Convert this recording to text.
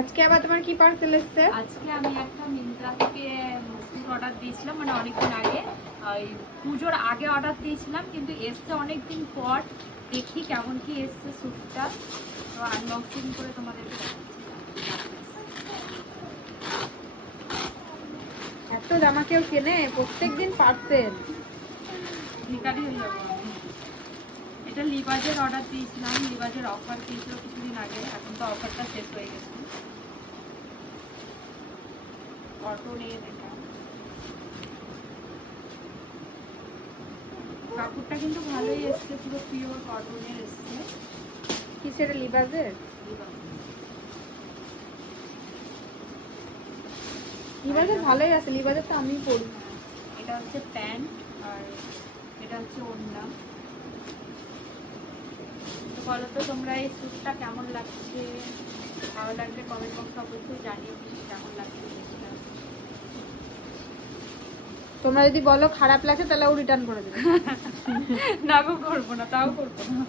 আজকে আবার তোমার কি পার্সেল এসেছে? আজকে আমি একটা মিন্ত্রা থেকে স্যুট অর্ডার দিয়েছিলাম, মানে অনেকদিন আগে, ওই পুজোর আগে অর্ডার দিয়েছিলাম, কিন্তু এসছে অনেকদিন পর। দেখি কেমন কি এসছে স্যুটটা, তো আনবক্সিং করে তোমাদেরকে এত জামা কেউ কেনে? প্রত্যেকদিন পার্সেল। ভিখারি হয়ে যাবো আমি। এটা লিবাজের অর্ডার দিয়েছিলাম, লিবাজের অফার দিয়েছিল কিছুদিন আগে, এখন তো অফারটা শেষ হয়ে গেছে। কটনের এটা, কাপড়টা কিন্তু ভালোই এসছে, পুরো পিওর কটনের এসছে। কি সেটা লিবাজের? লিবাজের ভালোই আছে, লিবাজের তো আমি পরি। এটা হচ্ছে প্যান্ট আর এটা হচ্ছে ওড়না। তো বলো তো তোমরা এই স্যুটটা কেমন লাগছে? ভালো লাগলে কমেন্ট বক্সে অবশ্যই জানিও কেমন লাগছে জিনিসটা। তোমরা যদি বলো খারাপ লাগছে তাহলে ও রিটার্ন করে দেবে। না গো, করবো না, তাও করবো না।